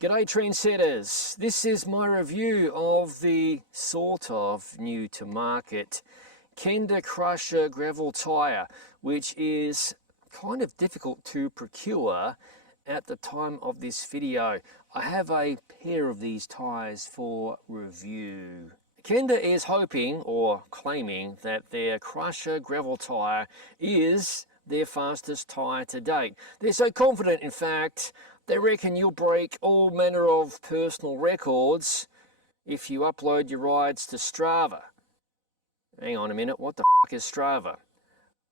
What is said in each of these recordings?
G'day trendsetters, this is my review of the sort of new to market Kenda Crusher gravel tyre, which is kind of difficult to procure at the time of this video. I have a pair of these tyres for review. Kenda is hoping or claiming that their Crusher gravel tyre is their fastest tyre to date. They're so confident, in fact, they reckon you'll break all manner of personal records if you upload your rides to Strava. Hang on a minute, what the f is Strava?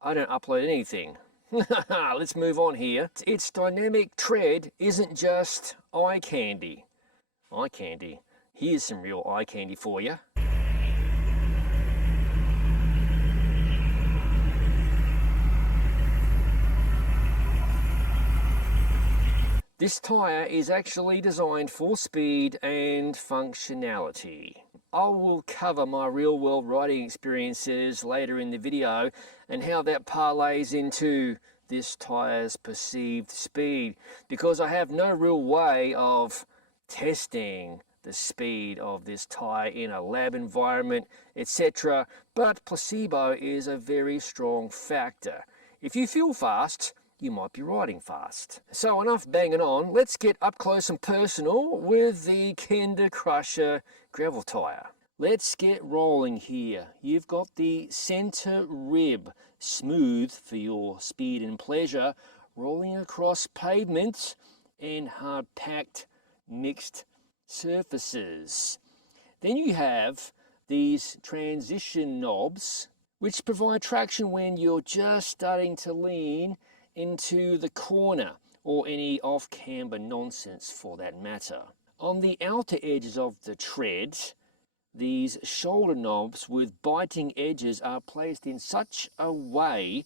I don't upload anything. Let's move on here. Its dynamic tread isn't just eye candy. Eye candy. Here's some real eye candy for you. This tyre is actually designed for speed and functionality. I will cover my real-world riding experiences later in the video and how that parlays into this tyre's perceived speed, because I have no real way of testing the speed of this tyre in a lab environment, etc. But placebo is a very strong factor. If you feel fast, you might be riding fast. So enough banging on, let's get up close and personal with the Kenda Crusher gravel tyre. Let's get rolling here. You've got the center rib, smooth for your speed and pleasure, rolling across pavement and hard-packed mixed surfaces. Then you have these transition knobs, which provide traction when you're just starting to lean into the corner, or any off-camber nonsense for that matter. On the outer edges of the tread, these shoulder knobs with biting edges are placed in such a way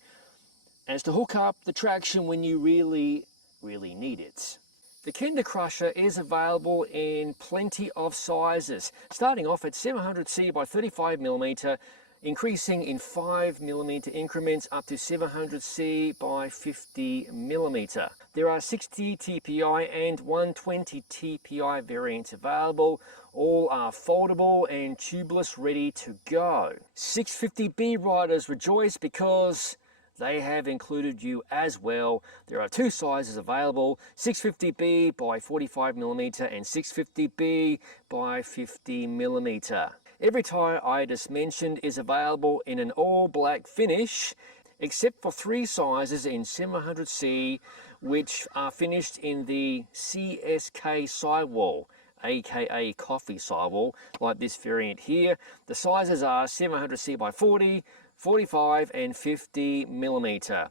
as to hook up the traction when you really need it. The Kenda Crusher is available in plenty of sizes, starting off at 700C by 35mm, increasing in 5mm increments up to 700C by 50mm. There are 60 TPI and 120 TPI variants available. All are foldable and tubeless, ready to go. 650B riders rejoice because they have included you as well. There are two sizes available, 650B by 45mm and 650B by 50mm. Every tyre I just mentioned is available in an all-black finish, except for three sizes in 700C, which are finished in the CSK sidewall, aka coffee sidewall, like this variant here. The sizes are 700C by 40, 45 and 50mm.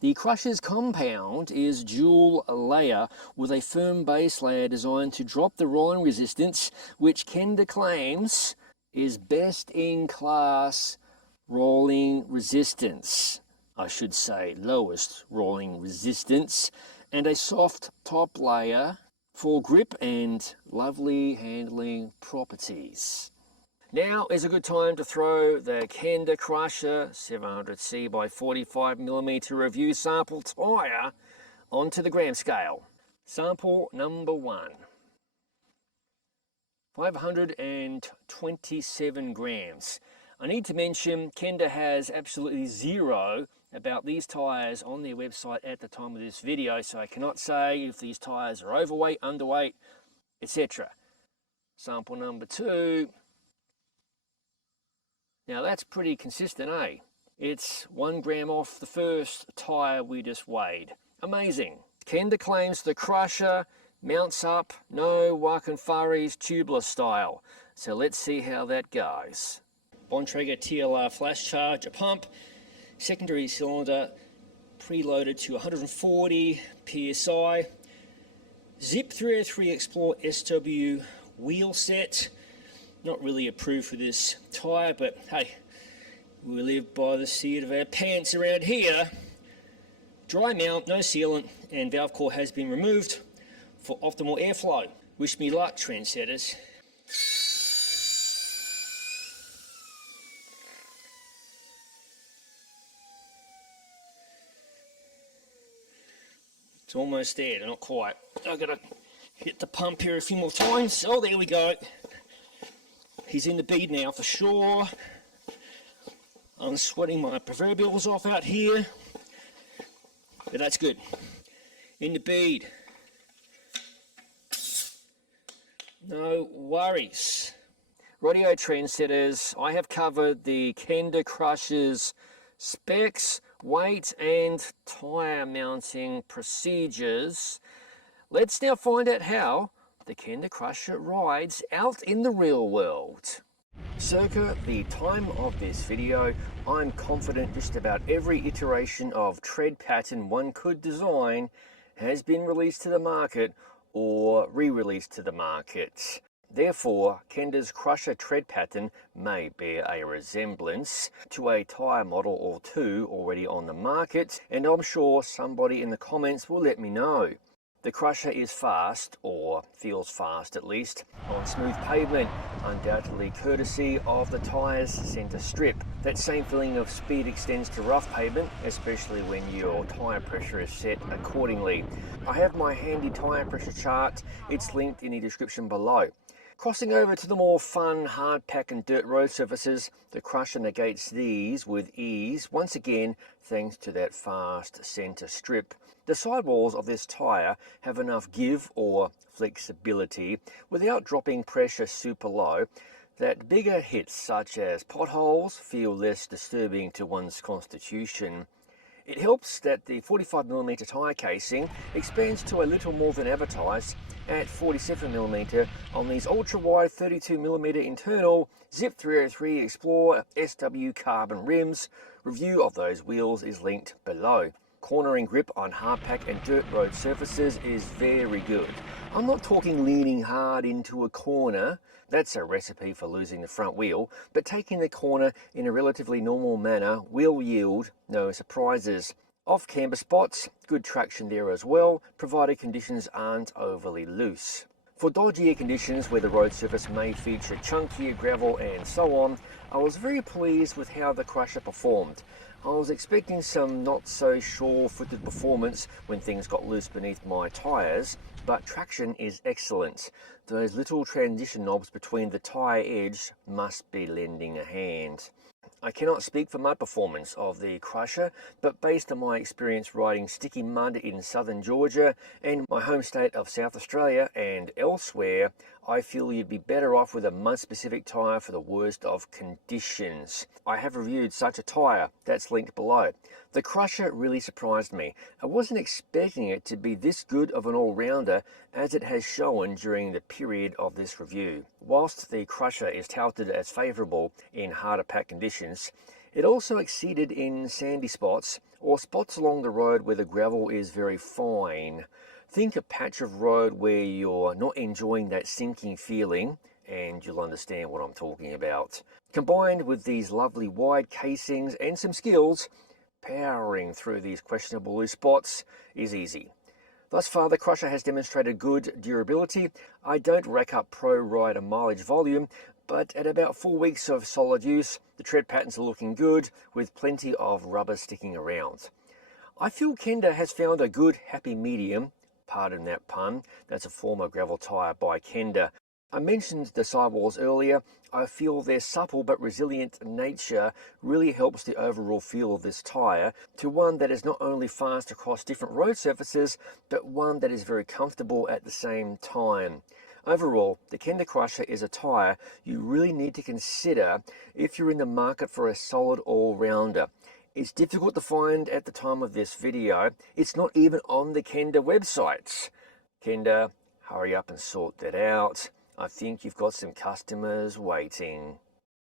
The Crusher's compound is dual layer with a firm base layer designed to drop the rolling resistance, which Kenda claims is best in class rolling resistance. I should say lowest rolling resistance, and a soft top layer for grip and lovely handling properties. Now is a good time to throw the Kenda Crusher 700C by 45mm review sample tyre onto the gram scale. Sample number 1. 527 grams. I need to mention Kenda has absolutely zero about these tyres on their website at the time of this video, so I cannot say if these tyres are overweight, underweight, etc. Sample number 2. Now that's pretty consistent, eh? It's 1 gram off the first tyre we just weighed. Amazing. Kenda claims the Crusher mounts up no Wakanfari's tubeless style. So let's see how that goes. Bontrager TLR flash charger pump, secondary cylinder preloaded to 140 PSI, Zip 303 Explore SW wheel set. Not really approved for this tyre, but hey, we live by the seat of our pants around here. Dry mount, no sealant, and valve core has been removed for optimal airflow. Wish me luck, trendsetters. It's almost there, not quite. I've got to Hit the pump here a few more times. Oh, there we go. He's in the bead now for sure. I'm sweating my proverbials off out here, but that's good. In the bead. No worries. Radio trendsetters, I have covered the Kenda Crusher's specs, weight and tyre mounting procedures. Let's now find out how the Kenda Crusher rides out in the real world. Circa the time of this video, I'm confident just about every iteration of tread pattern one could design has been released to the market or re-released to the market. Therefore, Kenda's Crusher tread pattern may bear a resemblance to a tyre model or two already on the market, and I'm sure somebody in the comments will let me know. The Crusher is fast, or feels fast at least, on smooth pavement, undoubtedly courtesy of the tyre's centre strip. That same feeling of speed extends to rough pavement, especially when your tyre pressure is set accordingly. I have my handy tyre pressure chart, it's linked in the description below. Crossing over to the more fun, hard pack and dirt road surfaces, the Crusher negates these with ease, once again thanks to that fast centre strip. The sidewalls of this tyre have enough give or flexibility without dropping pressure super low that bigger hits such as potholes feel less disturbing to one's constitution. It helps that the 45mm tyre casing expands to a little more than advertised at 47mm on these ultra-wide 32mm internal Zip 303 Explore SW carbon rims. Review of those wheels is linked below. Cornering grip on hardpack and dirt road surfaces is very good. I'm not talking leaning hard into a corner, that's a recipe for losing the front wheel, but taking the corner in a relatively normal manner will yield no surprises. Off camber spots, good traction there as well, provided conditions aren't overly loose. For dodgier conditions where the road surface may feature chunkier gravel and so on, I was very pleased with how the Crusher performed. I was expecting some not so sure-footed performance when things got loose beneath my tyres, but traction is excellent. Those little transition knobs between the tyre edge must be lending a hand. I cannot speak for mud performance of the Crusher, but based on my experience riding sticky mud in southern Georgia and my home state of South Australia and elsewhere, I feel you'd be better off with a mud-specific tyre for the worst of conditions. I have reviewed such a tyre, that's linked below. The Crusher really surprised me. I wasn't expecting it to be this good of an all-rounder as it has shown during the period of this review. Whilst the Crusher is touted as favourable in harder pack conditions, it also exceeded in sandy spots or spots along the road where the gravel is very fine. Think a patch of road where you're not enjoying that sinking feeling, and you'll understand what I'm talking about. Combined with these lovely wide casings and some skills, powering through these questionable loose spots is easy. Thus far, the Crusher has demonstrated good durability. I don't rack up pro rider mileage volume, but at about 4 weeks of solid use, the tread patterns are looking good, with plenty of rubber sticking around. I feel Kenda has found a good happy medium, pardon that pun, that's a former gravel tyre by Kenda. I mentioned the sidewalls earlier. I feel their supple but resilient nature really helps the overall feel of this tyre to one that is not only fast across different road surfaces, but one that is very comfortable at the same time. Overall, the Kenda Crusher is a tyre you really need to consider if you're in the market for a solid all-rounder. It's difficult to find at the time of this video. It's not even on the Kenda websites. Kenda, hurry up and sort that out. I think you've got some customers waiting.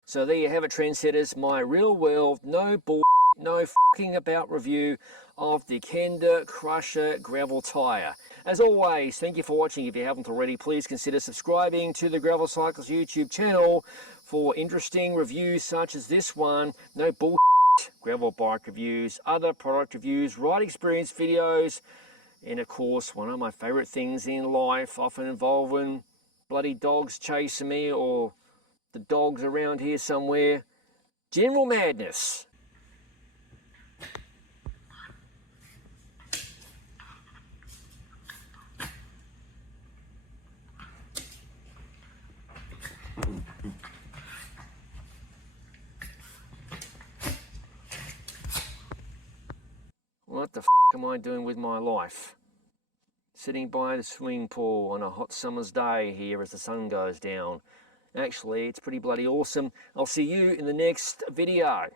So there you have it, trendsetters, my real world, no bull, no fucking about review of the Kenda Crusher gravel tyre. As always, thank you for watching. If you haven't already, please consider subscribing to the Gravel Cyclist YouTube channel for interesting reviews such as this one. No bull, gravel bike reviews, other product reviews, ride experience videos, and of course, one of my favorite things in life, often involving bloody dogs chasing me or the dogs around here somewhere. General madness. what the f am I doing with my life? Sitting by the swimming pool on a hot summer's day here as the sun goes down. Actually, it's pretty bloody awesome. I'll see you in the next video.